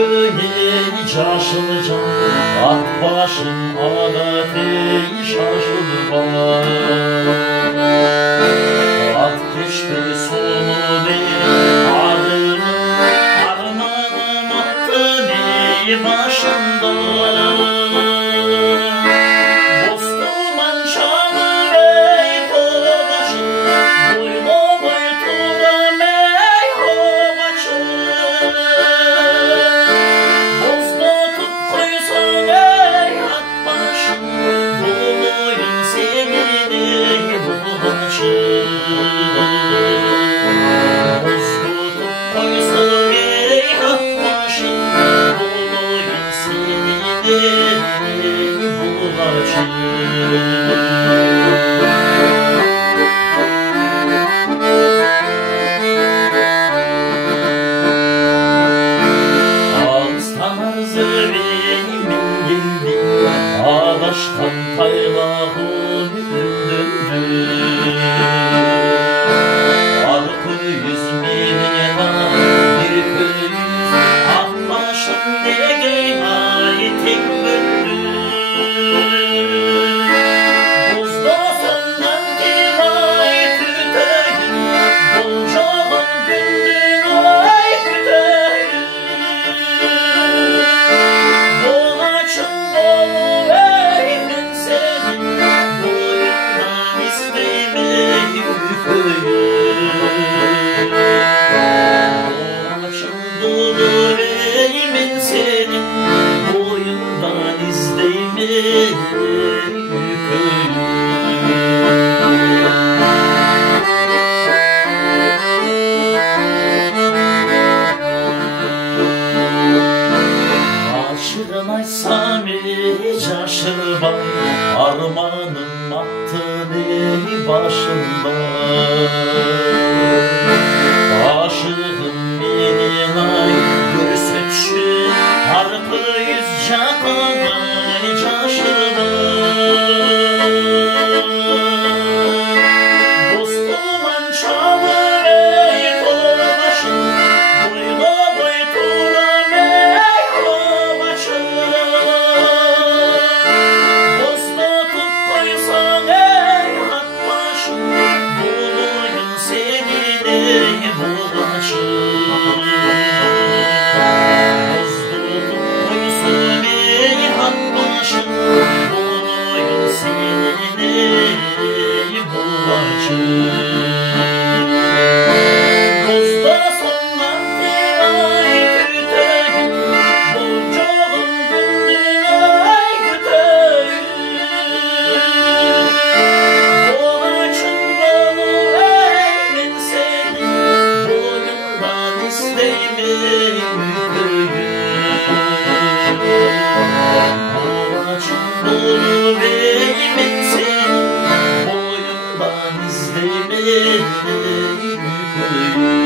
göğe şaşılacak, at başın adeti şaşılmaz. At geçti sonu değil, armanım attı neyi başında. Bostuman çalır ey kovaçı, duyma boyturam ey kovaçı. Bozda tut koysan ey at başın, bulayım senin ey kovaçı. Ağaçtan kaylağın döndü. Arka 100 milyona bir köy, Akbaş'ın dege ait böldü. Buzda sondan divay küteyim, Bulcağın gündün ay küteyim. Bu açın bolu eymin senin, boyundan istemeyi köyüm. Bu açın bolu eymin senin, boyundan istemeyi köyüm. Aşığın açsam caşır bay, armanım attı neyi başında. Aşığım benim ay görsütçü, arka 100 cakanay caşırda. Bostuman çalır ey kovaçı, duyma boyturam ey kovaçı. Bozda tut koysan ey at başın, bulayım senin ey kovaçı. Bozda tut koysan ey at başın, bulayım senin ey kovaçı. Bozda sondan divay küteyim, Bulcağın gündün ay küteyim. Bu açın bolu eymin senin, boyundan istemeyi köyüm. Bu açın bolu eymin senin, boyundan istemeyi köyüm.